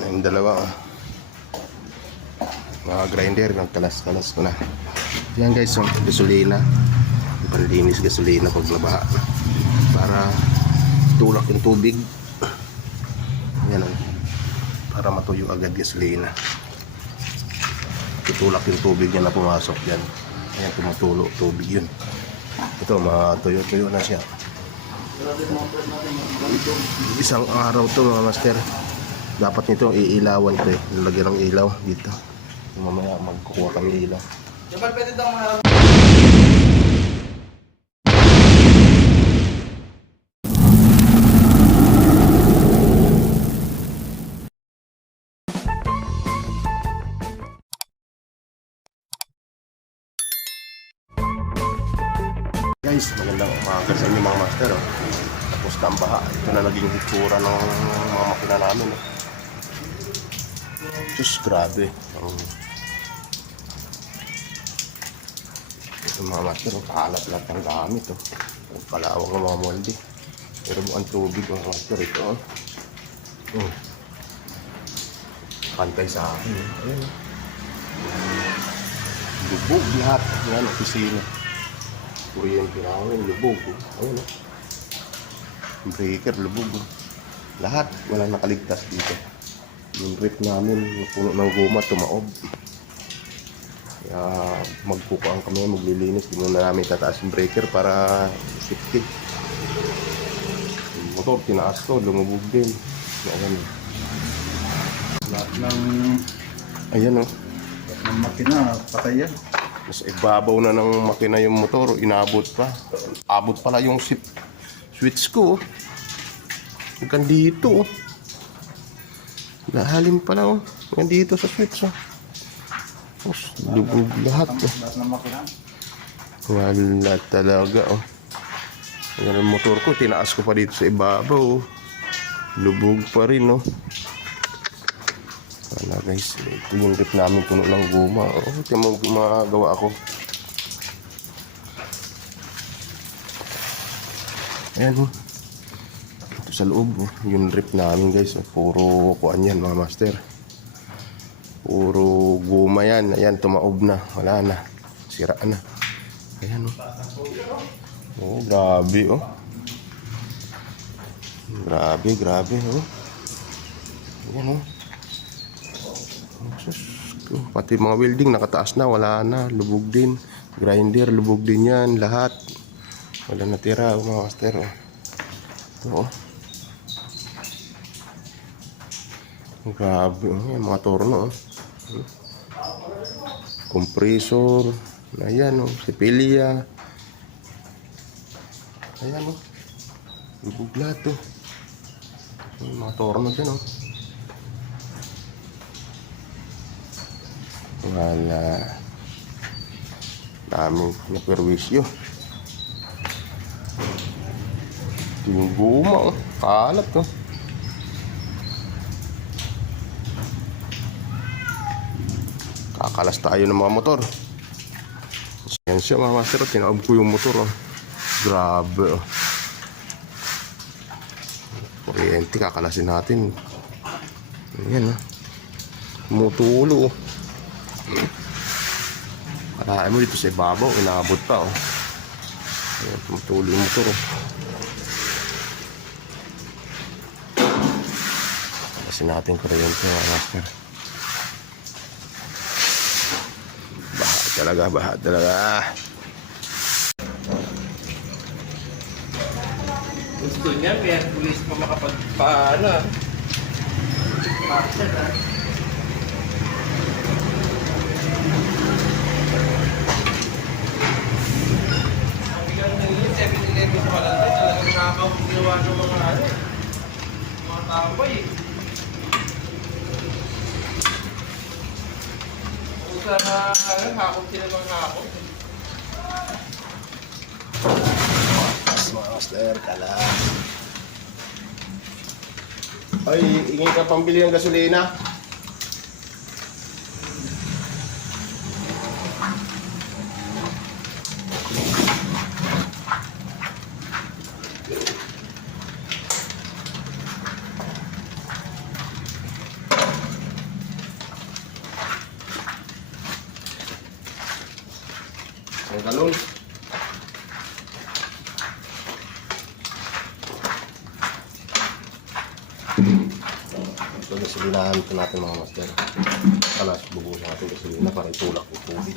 Yung dalawa oh. Mga grinder, nagkalas-kalas ko na. Yan guys, yung gasolina. Panlinis gasolina pag labaha. Para tulak yung tubig. Yan oh. Para matuyo agad gasolina. Tutulak yung tubig niya na pumasok dyan. Ayan, tumutulo tubig yun. Ito, matuyo-tuyo na siya. Isang araw to mga master. Dapat nito iilawan to eh. Lalagyan ng ilaw dito. Mamaya magkukuha kami ilaw. Dapat pwede daw mga Guys, magandang umaga sa inyo mga master. Oh. Tapos na ang baha. Ito na naging hitsura ng mga makina namin. Oh. Diyos, grabe. Ang... Ito mga master, oh, kalat lahat ng gamit. Oh. Ang palawang ng mga molde. Pero ang tubig mga master ito. Oh. Hmm. Pantay sa akin. Oh. Ayun. oh. Lubog lahat. Yan, opisina. Kuryente namin, lubog. oh. Ayun oh. Breaker, lubog. oh. Lahat, wala nakaligtas dito. Yung rip namin, yung puno ng guma, tumaob. Kaya magpukuan kami, maglilinis. Di muna namin tataas yung breaker para safety. Yung motor, tinaas ko, lumubog din. Ayan. lahat ng, Ayan oh. lahat ng makina, patay yan. Mas ibabaw na ng makina yung motor, inabot pa. Abot pala yung switch ko. oh. Hanggang dito. oh. Lahalim pala oh. Hanggang dito sa switch oh. Tapos lubog lahat oh. Wala talaga oh. Yan ang motor ko, tinaas ko pa dito sa ibabaw oh. Lubog pa rin oh. Wala guys, ito yung rip namin puno ng guma. Oh, ito yung mga gumagawa ako. Ayan oh. Sa loob oh. Yung rip namin guys. Oh. Puro kuan yan mga master. Puro guma yan. Ayan, tumaob na. Wala na. Sira na. Ayan oh. Oh, grabe oh. Grabe, grabe oh. Ayan oh. Sus, ko. Pati mga welding nakataas na, wala na, lubog din. Grinder, lubog din yan, lahat. Wala natira, oh, mga master. Oh. Ito, oh. Grabe, oh. Yung mga torno, oh. Compressor. Ayan, oh. Sipilia. Ayan, oh. Lubog lahat, oh. Yung mga torno dyan, oh. Wala. Daming naperwisyo. Ito yung guma, oh. Kalat, oh. Kakalas tayo ng mga motor. Yan siya mga master, tinaob ko yung motor, oh. Grabe, oh. Kuryente, kakalasin natin. Ayan, oh. Tumutulo, oh. Kalahin mo dito sa ibabaw, inaabot pa oh. Ayan, tumutuloy yung motor oh. Kasi natin kuryente mga master. Talaga, baha talaga. Gusto niya, may pulis pa makapagpaano. Marshal ah. Ang bigang ng yun, 7-Eleven pa lang din. Talagang nakakaw ginawa ng mga ano. Mga tambay. Sa ano, hakot sila ng hakot. Master, kala. Ay, ingin ka pambili ng gasolina? Ito gasolinahan natin mga master. Alas, bubusan natin gasolina para itulak yung tubig.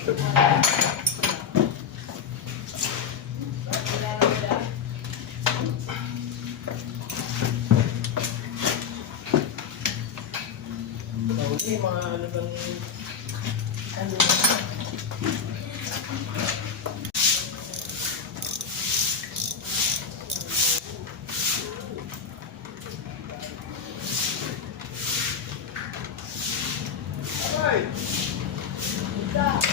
Hindi, mga ano bang... Stop.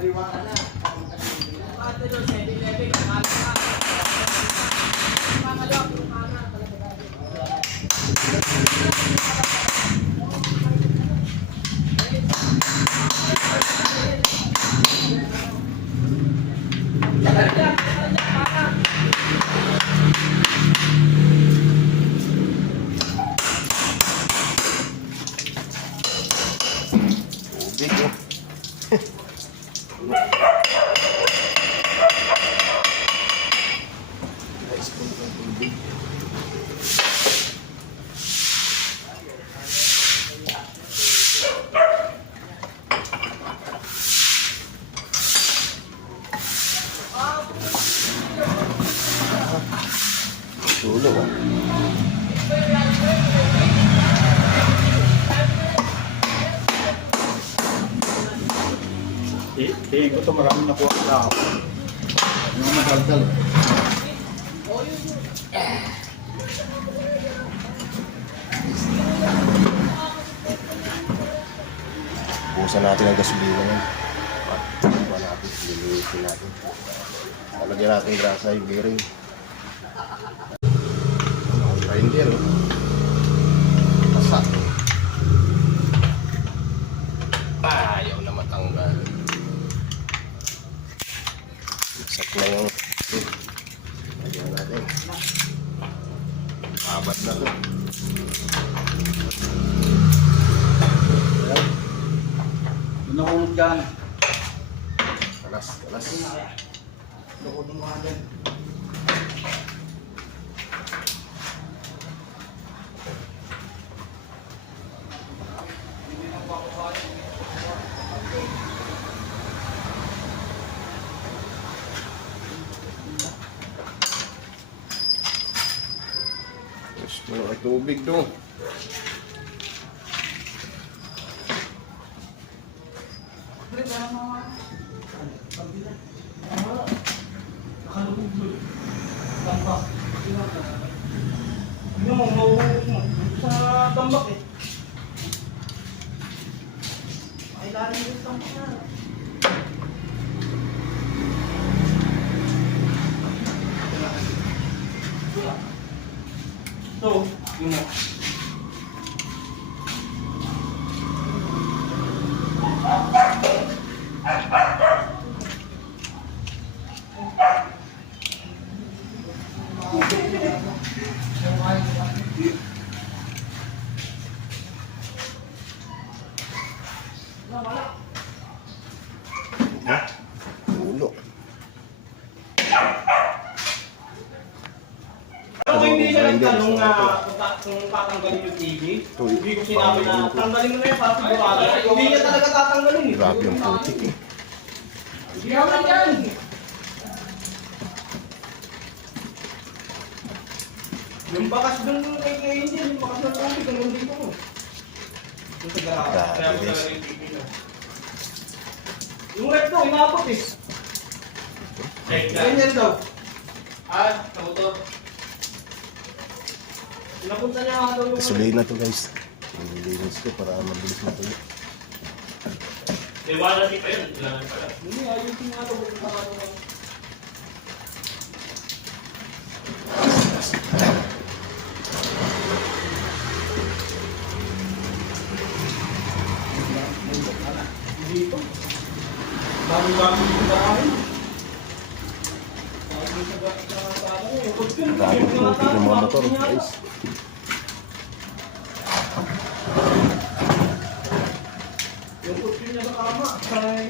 Tubig Sulo ah. Eh, tingin ko ito maraming nakuha sa ako. Yung madaldal. Bukasan natin ang gasolina yan. Pakpa natin, lilitin natin. Lalagyan natin grasa yung bearing. Grinder, oh. Pasak. Ayaw na matanggal. Isak na yung... Lagyan natin. Abat na to. Ayan. Yung nahulog dyan. Kalas, kalas. Nahulog mo nga dyan. Wala ay tubig to. Ano mo, mauhulog mo. Sa tambak eh. Ay, lalim yung tambak na. So, yun na. Ulo. Pero kung hindi siya Grinder, nagtanong so, na ito. kung ta- kung tatanggalin yung TV, Ito, hindi ko sinabi na tanggalin mo na yan para sigurado. Hindi niya talaga tatanggalin eh. Grabe ang putik eh. Hindi naman yan. Yung bakas dun kay kay Angel, yung bakas ng tubig, ganun dito. Yung sa garage. Grabe, guys. yung na. Rep to, inabot eh. Ganyan daw. Ah, kamotor. Napunta niya nga daw yung... Isulihin na to guys. Nililinis ko para mabilis matuloy. Iwanan pa yun. Kailangan pala. Hindi, ayusin nga daw. pupunta ka daw. Dito. Bago-bago yung bahay. Bago sa ga- sa ano eh. Huwag ka, Grabe yung mga putik ng mga tao, motor bago niya. guys. Yung kutsi niya sa kama. Ay,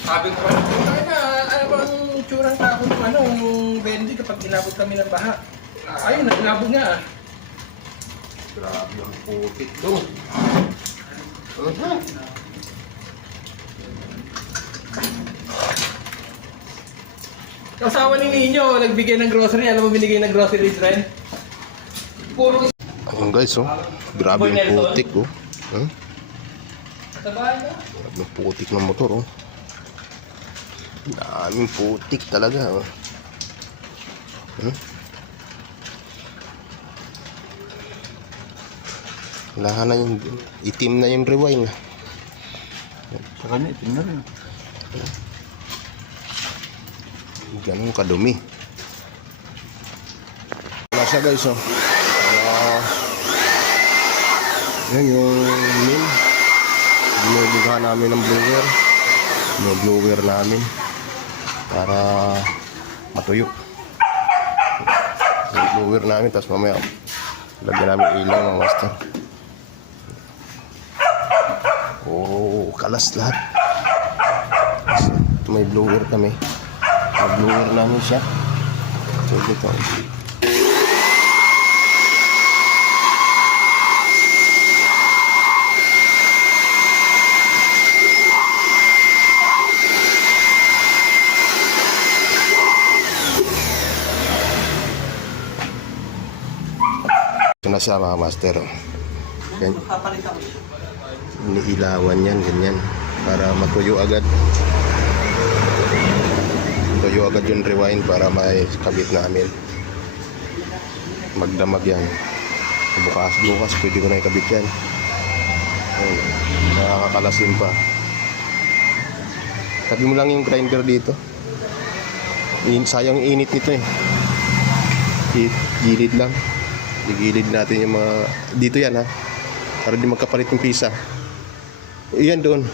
Sabi ko pa, "Ay na, ano ba ang tsura ng tao ng ano, yung Bendy kapag inabot kami ng baha? Ayun, nagilabog nga ah. Grabe ang putik to. Uh-huh. Kasawa ni Ninyo, nagbigay ng grocery. Alam mo binigay ng grocery rin? Puro Ayun guys oh. Grabe ang putik oh. Huh? Grabe ang putik ng motor oh. Daming putik talaga oh. Huh? Wala na yung itim na yung rewind. Sa kanya, itim na rin. Ganun kadumi. Wala siya guys oh. Uh, yan yung min. Binubugha namin ng blower. Binublower namin. Para matuyo. Yung blower namin tapos mamaya lagyan namin ilaw ng master. Kalas lahat. May blower kami. Mag-blower namin siya. So, dito. Ito na siya mga master. Yan. Iniilawan yan, ganyan. Para matuyo agad. Tuyo agad yung rewind para may kabit namin. Magdamag yan. Bukas, bukas pwede ko na ikabit yan. Ayun, nakakakalasin pa. Tabi mo lang yung grinder dito. In, sayang init nito eh. I- Gilid lang. Igilid natin yung mga... Dito yan ha. Para di magkapalit yung pisa. Iyan doon.